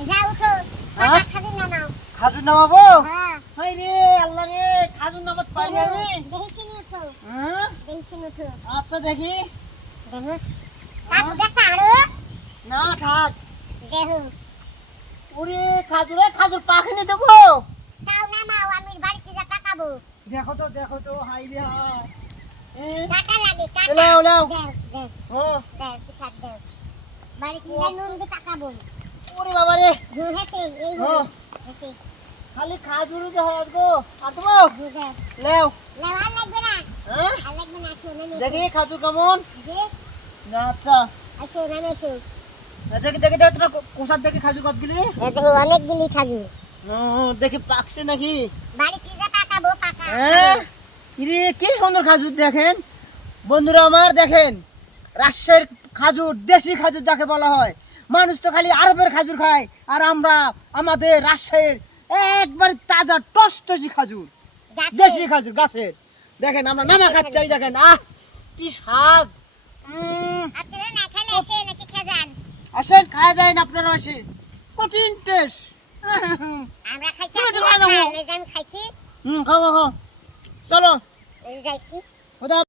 যা উঠো হ্যাঁ? খাদিন না নাও খাজুর নামাবো হ্যাঁ হাই রে আল্লাহ রে খাজুর নামাতে পারি আমি দেখিস নি উঠো হ্যাঁ দেখিস নি উঠো আচ্ছা দেখি দেখো কাকু দেখা আরো না থাক দেখো ওরে খাজুর পাখিনি দেবো তাও না মাও আমি বাড়িতে যা টাকাবো দেখো তো হাই রে হাই টাকা লাগে টাকা লাও লাও দেখ দেখ হ্যাঁ দেখ পিছাত দেখ বাড়িতে যা নুন দিয়ে টাকাবো ওরে বাবা রে হেঁটে এই হ্যাঁ হেঁটে খালি খাজুরই তো হয় গো আর দেবো দেখ লেও লেওয়ার লাগবে না হ্যাঁ আর লাগবে না শোনা দেখি খাজুর কেমন যে না আচ্ছা আসো না নেছো দেখি তোমার কোষার দেখি খাজুর কতগুলি দেখো অনেকগুলি খাজুর দেখি পাকছে নাকি বাড়িতে যা টাকাবো পাকা হ্যাঁ ইরে কি সুন্দর খাজুর দেখেন বন্ধুরা আমার দেখেন রাজশাহীর খাজুর দেশি খাজুর যাকে বলা হয় মানুষ তো খালি আরবের খাজুর খায় আর আমরা আমাদের রাজশাহীর একবার তাজা টসটসি খাজুর দেশি খাজুর গাছের দেখেন আমরা নামা খাচ্ছি দেখেন কি স্বাদ আপনারা না খেলে এসে নাকি খেজান আসেন খাওয়া যায় না আপনারা আসে কঠিন টেস্ট আমরা খাইছি তুমি আপনারা খাও। খান, এই যে আমি খাইছি খাও চলো এই যাইছি খোদা